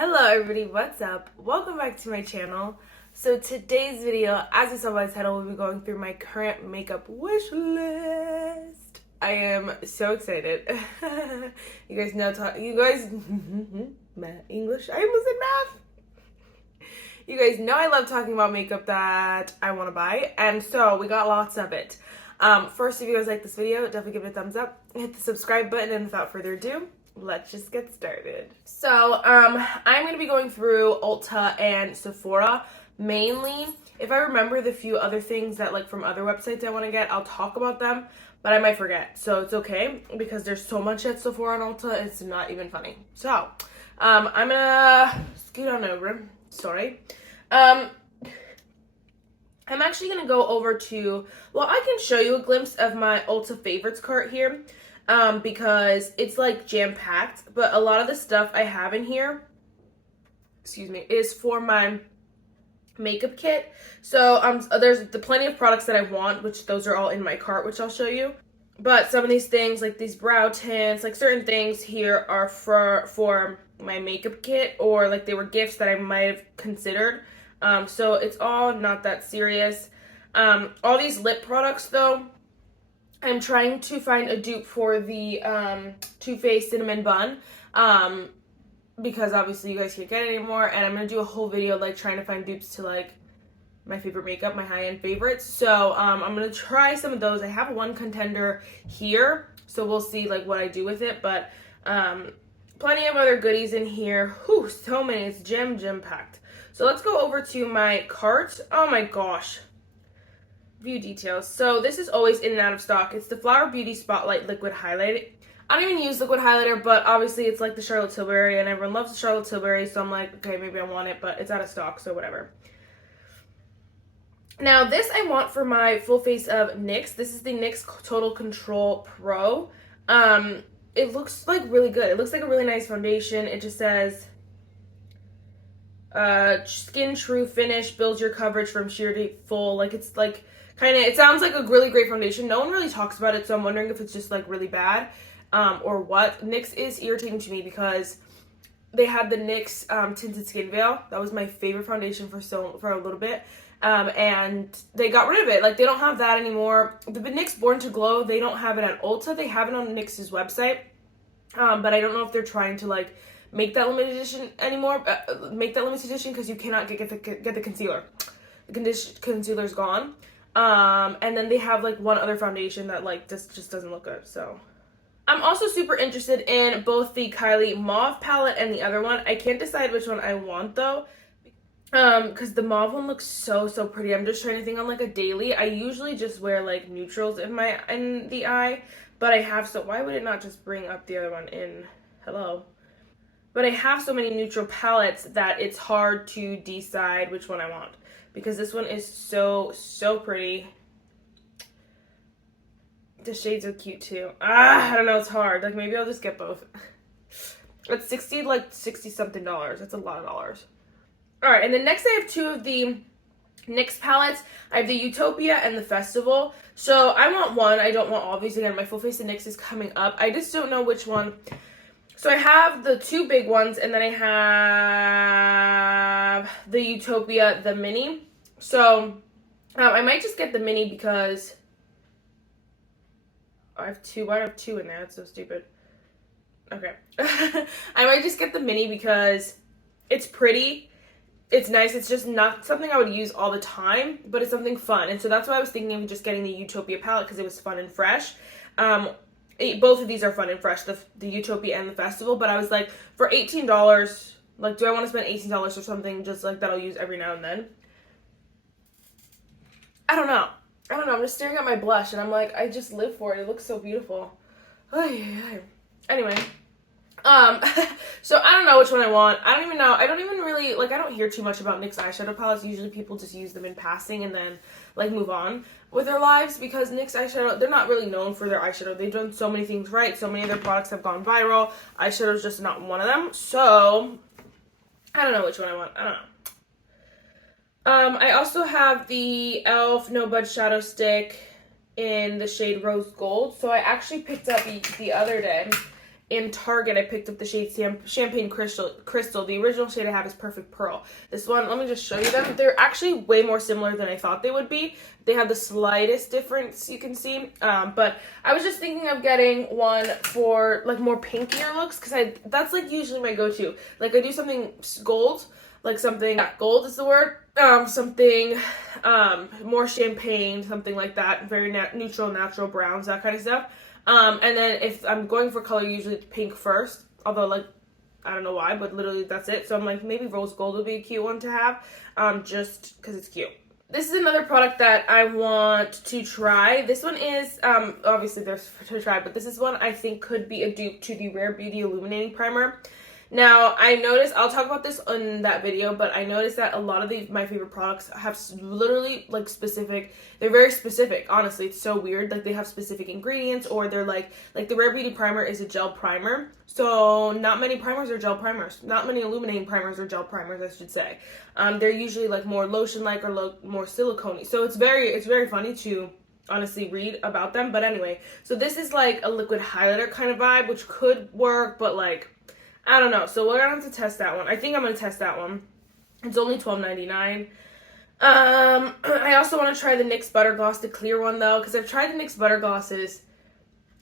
Hello everybody, what's up? Welcome back to my channel. So today's video, as you saw by the title, we'll be going through my current makeup wish list. I am so excited. You guys know, English, I almost said math. You guys know I love talking about makeup that I want to buy, and so we got lots of it. First, if you guys like this video, definitely give it a thumbs up, hit the subscribe button, and without further ado, let's just get started. So, I'm going to be going through Ulta and Sephora mainly. If I remember the few other things that like from other websites I want to get, I'll talk about them, but I might forget. So it's okay because there's so much at Sephora and Ulta, it's not even funny. So, I'm gonna scoot on over. Sorry. I'm actually gonna go over to, well, I can show you a glimpse of my Ulta favorites cart here. Because it's like jam-packed, but a lot of the stuff I have in here, is for my makeup kit. So there's plenty of products that I want, which those are all in my cart, which I'll show you. But some of these things, like these brow tints, like certain things here are for my makeup kit, or like they were gifts that I might have considered. So it's all not that serious. All these lip products though, I'm trying to find a dupe for the Too Faced Cinnamon Bun, because obviously you guys can't get it anymore, and I'm going to do a whole video like trying to find dupes to like my favorite makeup, my high-end favorites. So I'm going to try some of those. I have one contender here, so we'll see like what I do with it, but plenty of other goodies in here. Whew, so many. It's jam-packed. So let's go over to my cart. Oh my gosh. View details. So this is always in and out of stock. It's the Flower Beauty Spotlight Liquid Highlight. I don't even use liquid highlighter, but obviously it's like the Charlotte Tilbury, and everyone loves the Charlotte Tilbury, so I'm like, okay, maybe I want it, but it's out of stock, so whatever. Now this I want for my full face of NYX. This is the NYX Total Control Pro. It looks like really good. It looks like a really nice foundation. It just says skin true finish, builds your coverage from sheer to full. Like it's like it sounds like a really great foundation. No one really talks about it, so I'm wondering if it's just like really bad or what. NYX is irritating to me because they had the NYX Tinted Skin Veil. That was my favorite foundation for a little bit, and they got rid of it. Like they don't have that anymore. The NYX Born to Glow, they don't have it at Ulta. They have it on NYX's website, but I don't know if they're trying to like make that limited edition anymore. Make that limited edition because you cannot get the concealer. The concealer's gone. And then they have like one other foundation that like this just doesn't look good. So I'm also super interested in both the Kylie Mauve palette and the other one. I can't decide which one I want though, because the Mauve one looks so pretty. I'm just trying to think on like a daily. I usually just wear like neutrals in the eye, but I have, so why would it not just bring up the other one in? Hello. But I have so many neutral palettes that it's hard to decide which one I want, because this one is so pretty. The shades are cute too. I don't know, it's hard. Like maybe I'll just get both. It's 60 something dollars. That's a lot of dollars. Alright, and then next I have two of the NYX palettes. I have the Utopia and the Festival. So I want one. I don't want all of these. Again, my full face of NYX is coming up. I just don't know which one. So I have the two big ones, and then I have the Utopia, the mini. So I might just get the mini because I have two. Why do I have two in there? That's so stupid. Okay. I might just get the mini because it's pretty. It's nice. It's just not something I would use all the time, but it's something fun. And so that's why I was thinking of just getting the Utopia palette, because it was fun and fresh. Both of these are fun and fresh, the Utopia and the Festival, but I was like, for $18, like, do I want to spend $18 for something just like that I'll use every now and then? I don't know. I'm just staring at my blush, and I'm like, I just live for it. It looks so beautiful. Anyway. So I don't know which one I want. I don't even know. I don't even really, like, I don't hear too much about NYX eyeshadow palettes. Usually people just use them in passing and then, like, move on with their lives, because NYX eyeshadow, they're not really known for their eyeshadow. They've done so many things right. So many of their products have gone viral. Eyeshadow's just not one of them. So I don't know which one I want. I don't know. I also have the e.l.f. No Budge Shadow Stick in the shade Rose Gold. So I actually picked up the other day, in Target, I picked up the shade Champagne Crystal. The original shade I have is Perfect Pearl. This one, let me just show you them. They're actually way more similar than I thought they would be. They have the slightest difference, you can see. But I was just thinking of getting one for like more pinkier looks, because that's like usually my go-to. Like I do something gold, like something, yeah, gold is the word. Something more champagne, something like that. Very neutral, natural browns, that kind of stuff. And then if I'm going for color, usually it's pink first. Although, like, I don't know why, but literally that's it. So I'm like, maybe rose gold would be a cute one to have, just because it's cute. This is another product that I want to try. This one is, obviously there's to try, but this is one I think could be a dupe to the Rare Beauty Illuminating Primer. Now, I noticed, I'll talk about this in that video, but I noticed that a lot of my favorite products have literally, like, they're very specific, honestly. It's so weird. Like, they have specific ingredients, or they're like the Rare Beauty Primer is a gel primer. So, not many primers are gel primers. Not many illuminating primers are gel primers, I should say. They're usually, like, more lotion-like or more silicone-y. So, it's very funny to honestly read about them. But anyway, so this is, like, a liquid highlighter kind of vibe, which could work, but, like, I don't know. So we're gonna have to test that one. I think I'm gonna test that one. It's only $12.99. I also want to try the NYX Butter Gloss, the clear one though, because I've tried the NYX Butter Glosses,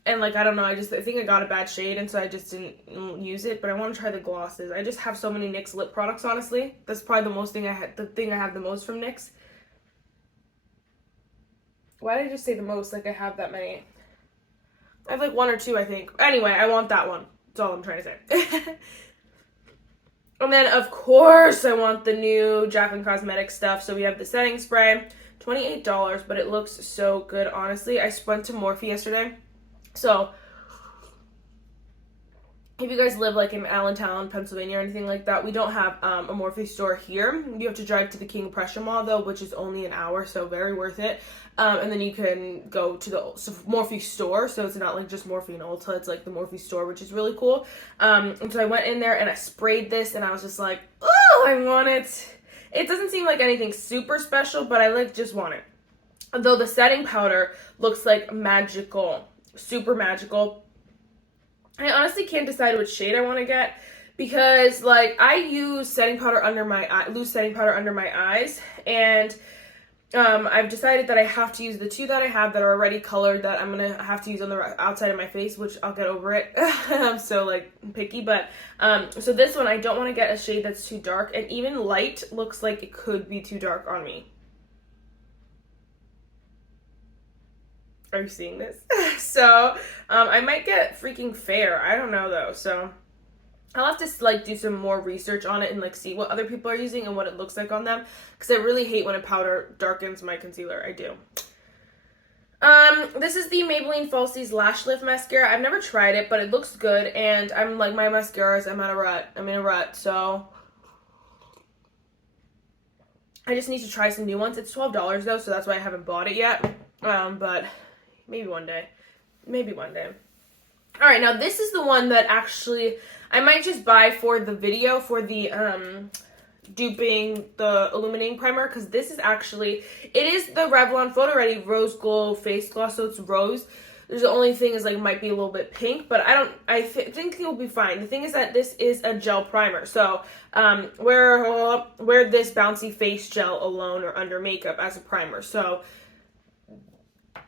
and like I don't know, I think I got a bad shade, and so I just didn't use it. But I want to try the glosses. I just have so many NYX lip products, honestly. That's probably the thing I have the most from NYX. Why did I just say the most? Like I have that many. I have like one or two, I think. Anyway, I want that one. That's all I'm trying to say. And then, of course, I want the new Jaclyn Cosmetics stuff. So we have the setting spray, $28, but it looks so good, honestly. I went to Morphe yesterday. So if you guys live like in Allentown, Pennsylvania or anything like that, we don't have a Morphe store here. You have to drive to the King of Prussia Mall though, which is only an hour, so very worth it. And then you can go to the Morphe store, so it's not like just Morphe and Ulta, it's like the Morphe store, which is really cool. And so I went in there and I sprayed this and I was just like, oh, I want it. It doesn't seem like anything super special, but I just want it. Though the setting powder looks like magical, super magical. I honestly can't decide which shade I want to get, because like I use setting powder under my eye, loose setting powder under my eyes, and I've decided that I have to use the two that I have that are already colored that I'm gonna have to use on the outside of my face, which I'll get over it. I'm so like picky, but so this one I don't want to get a shade that's too dark, and even light looks like it could be too dark on me. Are you seeing this? So I might get freaking fair. I don't know though. So I'll have to like do some more research on it and like see what other people are using and what it looks like on them, because I really hate when a powder darkens my concealer. I do. This is the Maybelline Falsies Lash Lift Mascara. I've never tried it, but it looks good, and I'm like my mascaras, I'm in a rut, so I just need to try some new ones. It's $12 though, so that's why I haven't bought it yet. But maybe one day. Maybe one day. Alright, now this is the one that actually I might just buy for the video, for the duping the illuminating primer, because this is actually, it is the Revlon Photoready Rose Gold Face Gloss, so it's rose. There's the only thing is like it might be a little bit pink, but I think it will be fine. The thing is that this is a gel primer, so wear this bouncy face gel alone or under makeup as a primer. So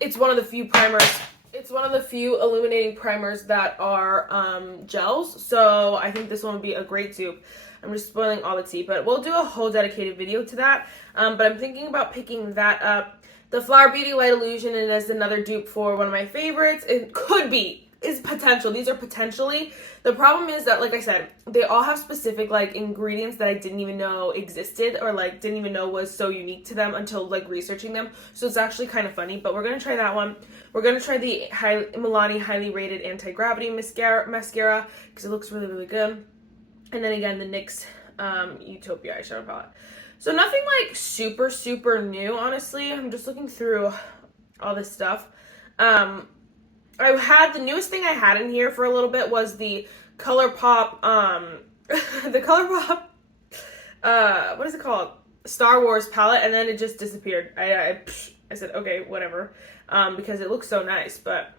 it's one of the few primers, it's one of the few illuminating primers that are gels, so I think this one would be a great dupe. I'm just spoiling all the tea, but we'll do a whole dedicated video to that. But I'm thinking about picking that up. The Flower Beauty Light Illusion is another dupe for one of my favorites. It could be, is potential. These are potentially. The problem is that, like I said, they all have specific like ingredients that I didn't even know existed, or like didn't even know was so unique to them until like researching them. So it's actually kind of funny, but we're going to try that one. We're going to try the Milani Highly Rated Anti-Gravity Mascara because it looks really, really good. And then again, the NYX Utopia Eyeshadow Palette. So nothing like super, super new, honestly. I'm just looking through all this stuff. I had, the newest thing I had in here for a little bit was the ColourPop, the ColourPop, what is it called? Star Wars palette, and then it just disappeared. I said, okay, whatever, because it looks so nice, but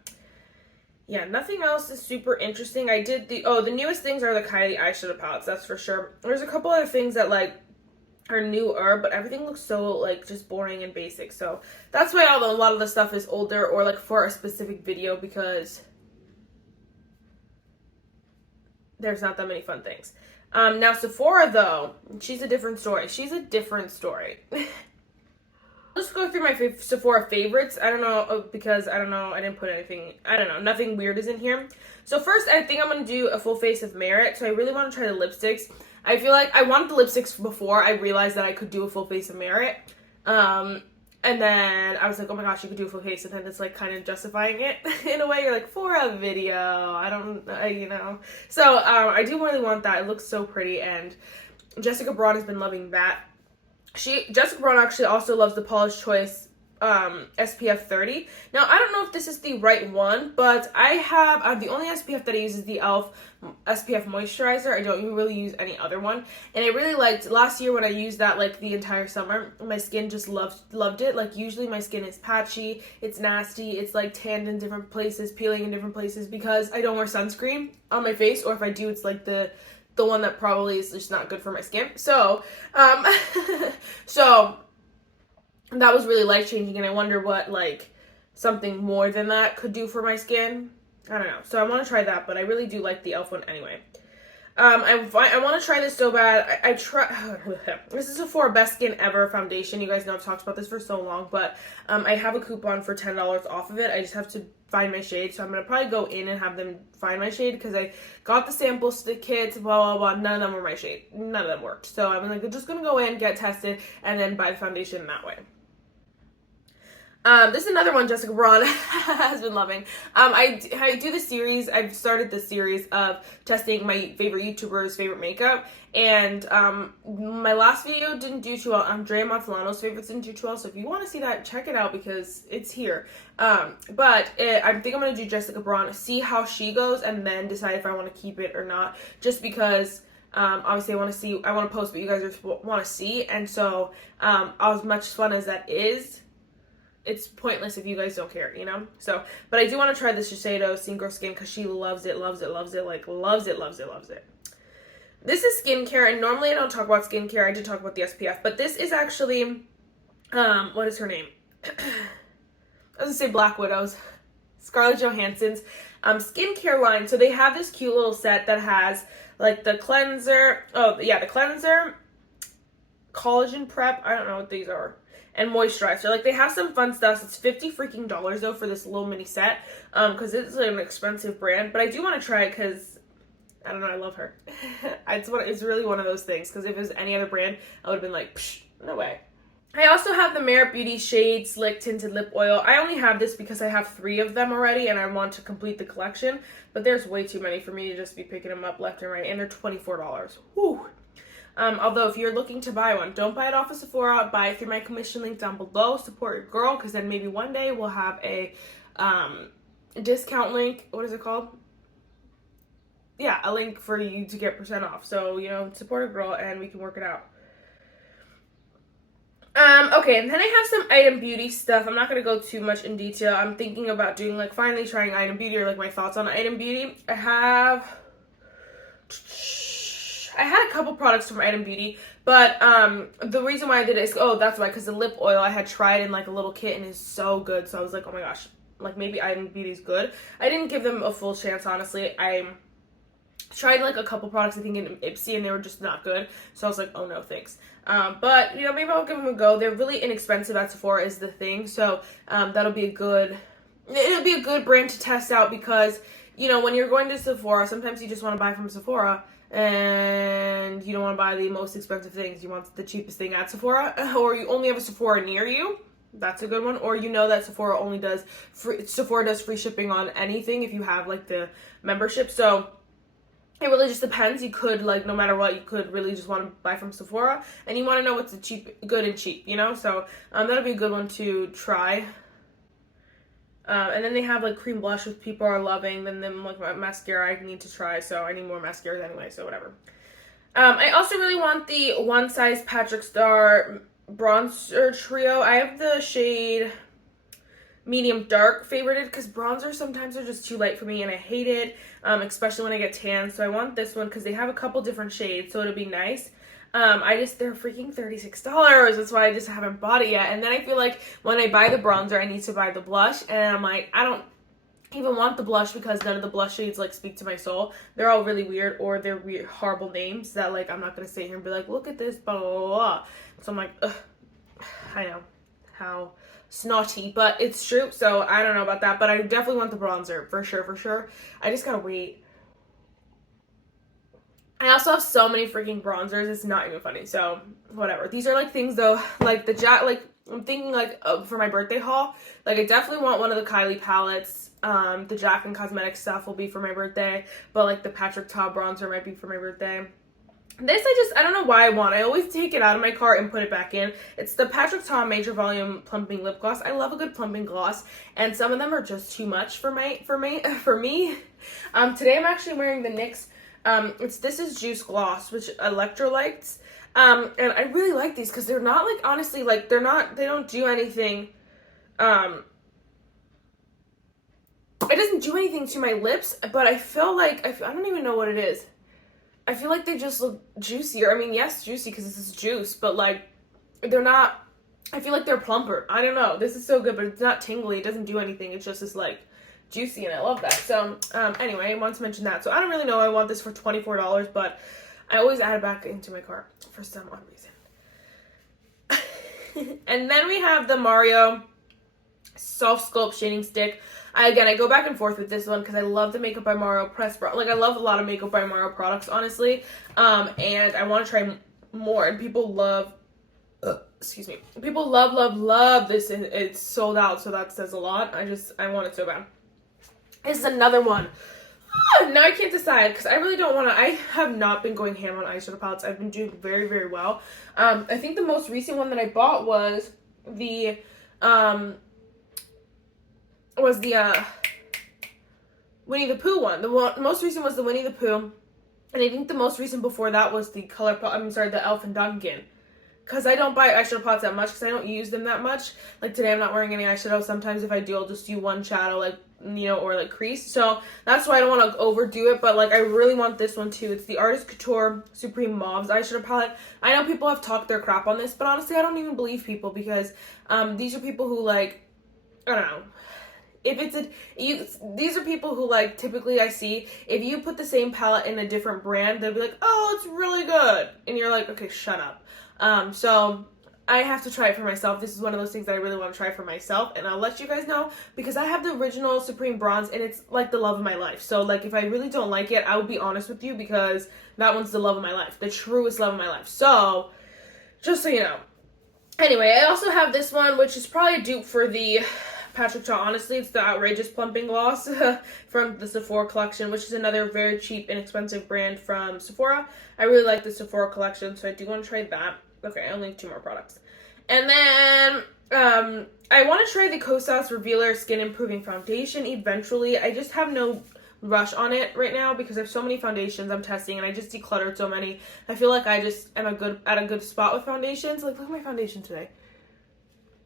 yeah, nothing else is super interesting. I did the newest things are the Kylie eyeshadow palettes, that's for sure. There's a couple other things that like are newer, but everything looks so like just boring and basic. So that's why a lot of the stuff is older or like for a specific video, because there's not that many fun things. Now Sephora though, she's a different story. She's a different story. Let's go through my Sephora favorites. I don't know, because I don't know, I didn't put anything, I don't know, nothing weird is in here. So first, I think I'm going to do a full face of Merit. So I really want to try the lipsticks. I feel like I wanted the lipsticks before I realized that I could do a full face of Merit. And then I was like, oh my gosh, you could do a full face. And then it's like kind of justifying it in a way. You're like, for a video, you know. So I do really want that. It looks so pretty. And Jessica Braun has been loving that. Jessica Braun actually also loves the Paula's Choice SPF 30. Now, I don't know if this is the right one, but I have the only SPF that I use is the e.l.f. SPF Moisturizer. I don't really use any other one. And I really liked, last year when I used that like the entire summer, my skin just loved it. Like usually my skin is patchy, it's nasty, it's like tanned in different places, peeling in different places because I don't wear sunscreen on my face, or if I do, it's like the one that probably is just not good for my skin. So, so that was really life-changing, and I wonder what, like, something more than that could do for my skin. I don't know. So I want to try that, but I really do like the e.l.f. one anyway. I want to try this so bad. This is Sephora Best Skin Ever foundation. You guys know I've talked about this for so long, but I have a coupon for $10 off of it. I just have to find my shade, so I'm going to probably go in and have them find my shade, because I got the sample stick kits, blah, blah, blah. None of them were my shade. None of them worked. So I'm like, just going to go in, get tested, and then buy the foundation that way. This is another one Jessica Braun has been loving. I do the series, I've started the series of testing my favorite YouTubers' favorite makeup, and my last video didn't do too well. Andrea Montellano's favorites didn't do too well, so if you want to see that, check it out because it's here. I think I'm going to do Jessica Braun, see how she goes, and then decide if I want to keep it or not, just because obviously I want to post what you guys want to see, and so as much fun as that is, it's pointless if you guys don't care, you know? So, but I do want to try this Shiseido Synchro Skin because she loves it, like loves it. This is skincare, and normally I don't talk about skincare. I did talk about the SPF, but this is actually, what is her name? I was gonna say Black Widow's, Scarlett Johansson's skincare line. So they have this cute little set that has like the cleanser, the cleanser, collagen prep, I don't know what these are, and moisturizer. Like, they have some fun stuff. It's $50 freaking though for this little mini set, because it's like an expensive brand, but I do want to try it because I don't know, I love her. It's really one of those things, because if it was any other brand, I would have been like, psh, no way. I also have the Merit Beauty Shade Slick Tinted Lip Oil. I only have this because I have 3 of them already, and I want to complete the collection, but there's way too many for me to just be picking them up left and right, and they're $24. Whew. Although if you're looking to buy one, don't buy it off of Sephora, buy it through my commission link down below, support your girl, because then maybe one day we'll have a discount link. What is it called? Yeah, a link for you to get % off. So, you know, support a girl and we can work it out. Okay, and then I have some Item Beauty stuff. I'm not going to go too much in detail. I'm thinking about doing, like, finally trying Item Beauty, or, like, my thoughts on Item Beauty. I had a couple products from Item Beauty, but the reason why I did it is, that's why, because the lip oil I had tried in like a little kit and it's so good, so I was like, oh my gosh, like maybe Item Beauty is good. I didn't give them a full chance, honestly. I tried like a couple products, I think in Ipsy, and they were just not good, so I was like, oh no thanks. But you know, maybe I'll give them a go. They're really inexpensive at Sephora is the thing, so it'll be a good brand to test out, because you know, when you're going to Sephora, sometimes you just want to buy from Sephora and you don't want to buy the most expensive things. You want the cheapest thing at Sephora, or you only have a Sephora near you. That's a good one. Or you know that Sephora does free shipping on anything if you have like the membership. So it really just depends. You could, like, no matter what, you could really just want to buy from Sephora, and you want to know what's good and cheap, you know? So that'll be a good one to try. And then they have like cream blush, which people are loving. Then like mascara I need to try, so I need more mascaras anyway, so whatever. I also really want the One Size Patrick Star bronzer trio. I have the shade medium dark favorited because bronzer sometimes are just too light for me and I hate it, especially when I get tan. So I want this one because they have a couple different shades, so it'll be nice. They're freaking $36. That's why I just haven't bought it yet. And then I feel like when I buy the bronzer, I need to buy the blush. And I'm like, I don't even want the blush because none of the blush shades like speak to my soul. They're all really weird, or they're weird, horrible names that like I'm not gonna sit here and be like, look at this, blah, blah, blah, blah. So I'm like, ugh, I know how snotty, but it's true. So I don't know about that, but I definitely want the bronzer for sure, for sure. I just gotta wait. I also have so many freaking bronzers, it's not even funny. So whatever. These are like things though, like I'm thinking like for my birthday haul, like I definitely want one of the Kylie palettes. The Jaclyn cosmetic stuff will be for my birthday, but like the Patrick Ta bronzer might be for my birthday. This I don't know why I want. I always take it out of my cart and put it back in. It's the Patrick Ta Major Volume Plumping Lip Gloss. I love a good plumping gloss, and some of them are just too much for me. Today I'm actually wearing the NYX. This is Juice Gloss, which electrolytes. And I really like these because they're not like, honestly, like they don't do anything. It doesn't do anything to my lips, but I feel like, I don't even know what it is. I feel like they just look juicier. I mean, yes, juicy because this is juice, but like, they're not, I feel like they're plumper. I don't know. This is so good, but it's not tingly. It doesn't do anything. It's just this like juicy, and I love that. So, anyway, I want to mention that. So I don't really know. I want this for $24, but I always add it back into my cart for some odd reason. And then we have the Mario Soft Sculpt Shading Stick. I go back and forth with this one because I love the Makeup by Mario press brush. Like, I love a lot of Makeup by Mario products, honestly. And I want to try more. And people love, people love this. And it's sold out, so that says a lot. I want it so bad. This is another one. Now I can't decide because I really don't want to. I have not been going ham on eyeshadow palettes. I've been doing very, very well. I think the most recent one that I bought was the Winnie the Pooh one. The most recent was the Winnie the Pooh, and I think the most recent before that was the the Elf and Duncan. Because I don't buy eyeshadow palettes that much because I don't use them that much. Like today I'm not wearing any eyeshadow. Sometimes if I do, I'll just do one shadow, like, you know, or like crease. So that's why I don't want to overdo it. But like I really want this one too. It's the Artist Couture Supreme Mauve's eyeshadow palette. I know people have talked their crap on this, but honestly I don't even believe people because these are people who like, I don't know. These are people who like typically I see if you put the same palette in a different brand, they'll be like, oh, it's really good, and you're like, okay, shut up. So I have to try it for myself. This is one of those things that I really want to try for myself, and I'll let you guys know because I have the original Supreme Bronze and it's like the love of my life. So like if I really don't like it, I will be honest with you because that one's the love of my life, the truest love of my life. So just so you know. Anyway, I also have this one, which is probably a dupe for the Patrick Ta. Honestly, it's the Outrageous Plumping Gloss from the Sephora collection, which is another very cheap, inexpensive brand from Sephora. I really like the Sephora collection, so I do want to try that. Okay, I only have 2 more products. And then I want to try the Kosas Revealer Skin Improving Foundation eventually. I just have no rush on it right now because I have so many foundations I'm testing and I just decluttered so many. I feel like I just am at a good spot with foundations. Like, look at my foundation today.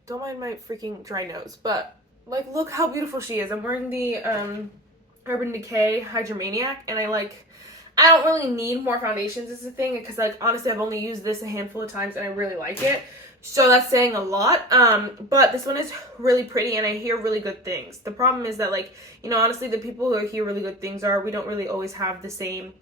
Don't mind my freaking dry nose, but like, look how beautiful she is. I'm wearing the Urban Decay Hydromaniac, and I don't really need more foundations is the thing, because like honestly I've only used this a handful of times and I really like it, so that's saying a lot. But this one is really pretty and I hear really good things. The problem is that, like, you know, honestly the people who hear really good things we don't really always have the same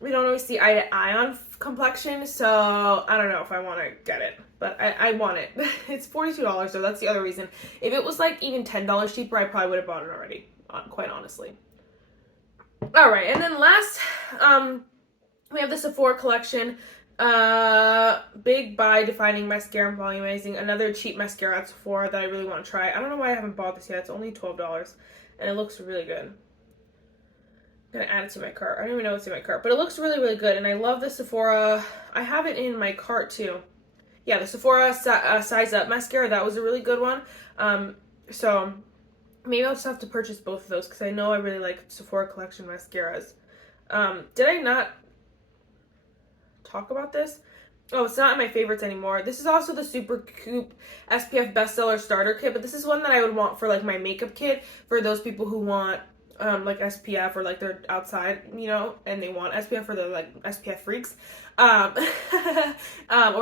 we don't always see eye to eye on complexion, so I don't know if I want to get it, but I want it. It's $42, so that's the other reason. If it was like even $10 cheaper, I probably would have bought it already, quite honestly. All right, and then last, we have the Sephora collection, Big Buy Defining Mascara and Volumizing, another cheap mascara at Sephora that I really want to try. I don't know why I haven't bought this yet. It's only $12, and it looks really good. I'm gonna add it to my cart. I don't even know what's in my cart, but it looks really, really good, and I love the Sephora. I have it in my cart too. Yeah, the Sephora Size Up mascara. That was a really good one. So maybe I'll just have to purchase both of those because I know I really like Sephora collection mascaras. Did I not talk about this? Oh, it's not in my favorites anymore. This is also the Super Coupe SPF Bestseller Starter Kit, but this is one that I would want for like my makeup kit for those people who want like SPF, or like they're outside, you know, and they want SPF, or they're like SPF freaks, or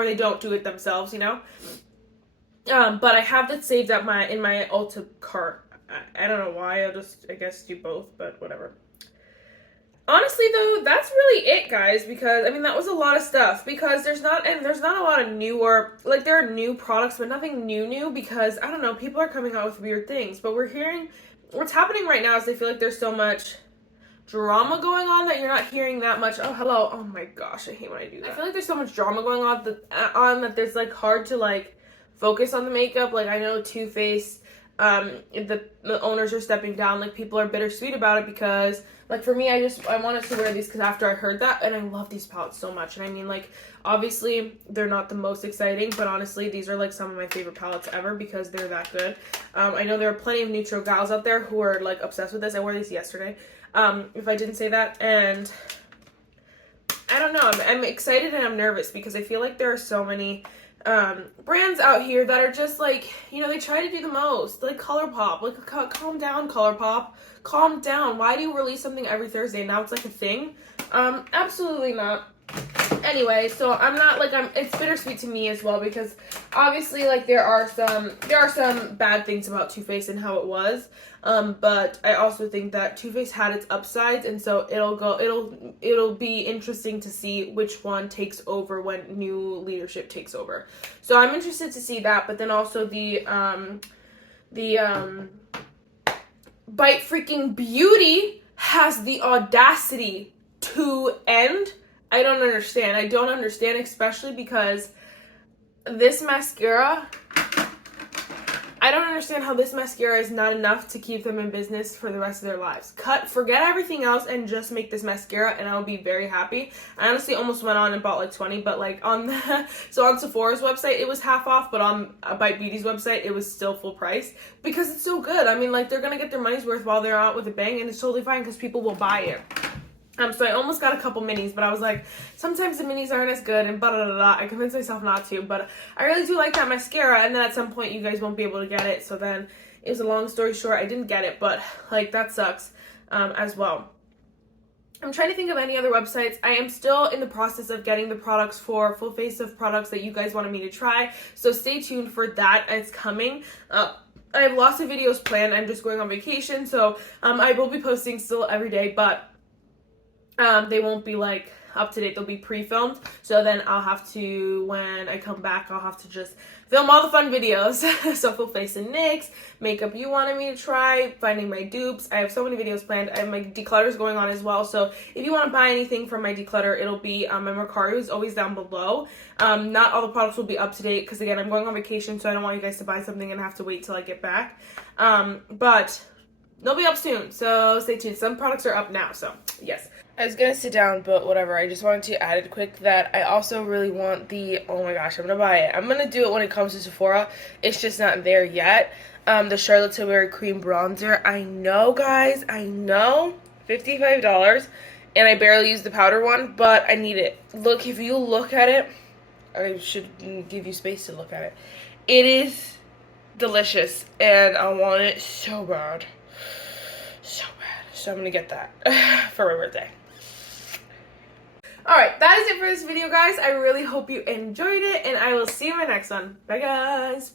they don't do it themselves, you know. But I have that saved up in my Ulta cart. I don't know why. I guess do both, but whatever. Honestly, though, that's really it, guys, because, I mean, that was a lot of stuff, because there's not a lot of newer, like, there are new products, but nothing new, because, I don't know, people are coming out with weird things, but we're hearing, what's happening right now is I feel like there's so much drama going on that you're not hearing that much. Oh, hello. Oh, my gosh, I hate when I do that. I feel like there's so much drama going on that there's, like, hard to, like, focus on the makeup. Like, I know Too Faced, the owners are stepping down. Like, people are bittersweet about it because, like, for me, I wanted to wear these because after I heard that, and I love these palettes so much. And I mean, like, obviously they're not the most exciting, but honestly, these are like some of my favorite palettes ever because they're that good. I know there are plenty of neutral gals out there who are like obsessed with this. I wore these yesterday, if I didn't say that. And I don't know, I'm excited and I'm nervous because I feel like there are so many brands out here that are just like, you know, they try to do the most, like ColourPop. Like, calm down, ColourPop. Calm down. Why do you release something every Thursday? Now it's like a thing. Absolutely not. Anyway, so I'm not like, it's bittersweet to me as well because obviously, like, there are some bad things about Too Faced and how it was. But I also think that Too Faced had its upsides, and so it'll be interesting to see which one takes over when new leadership takes over. So I'm interested to see that, but then also the Bite Freaking Beauty has the audacity to end. I don't understand. I don't understand, especially because this mascara, I don't understand how this mascara is not enough to keep them in business for the rest of their lives. Forget everything else and just make this mascara and I'll be very happy. I honestly almost went on and bought like 20, but like on Sephora's website it was half off, but on Bite Beauty's website it was still full price because it's so good. I mean, like, they're gonna get their money's worth while they're out with a bang, and it's totally fine because people will buy it. So I almost got a couple minis, but I was like, sometimes the minis aren't as good, and blah. I convinced myself not to, but I really do like that mascara, and then at some point you guys won't be able to get it, so then it was a long story short, I didn't get it, but like, that sucks as well. I'm trying to think of any other websites. I am still in the process of getting the products for full face of products that you guys wanted me to try, so stay tuned for that. It's coming. I have lots of videos planned. I'm just going on vacation, so I will be posting still every day, but they won't be like up to date. They'll be pre-filmed. So then I'll have to, when I come back, I'll have to just film all the fun videos. So full face and NYX, makeup you wanted me to try, finding my dupes. I have so many videos planned. I have my declutters going on as well. So if you want to buy anything from my declutter, it'll be my Mercari is always down below. Not all the products will be up to date because again, I'm going on vacation, so I don't want you guys to buy something and have to wait till I get back. But they'll be up soon, so stay tuned. Some products are up now, so yes. I was gonna sit down, but whatever. I just wanted to add it quick that I also really want the, oh my gosh, I'm gonna buy it. I'm gonna do it when it comes to Sephora. It's just not there yet. The Charlotte Tilbury Cream Bronzer. I know, guys, I know, $55, and I barely use the powder one, but I need it. Look, if you look at it, I should give you space to look at it. It is delicious, and I want it so bad. So bad. So I'm gonna get that for my birthday. Alright, that is it for this video, guys. I really hope you enjoyed it, and I will see you in my next one. Bye, guys.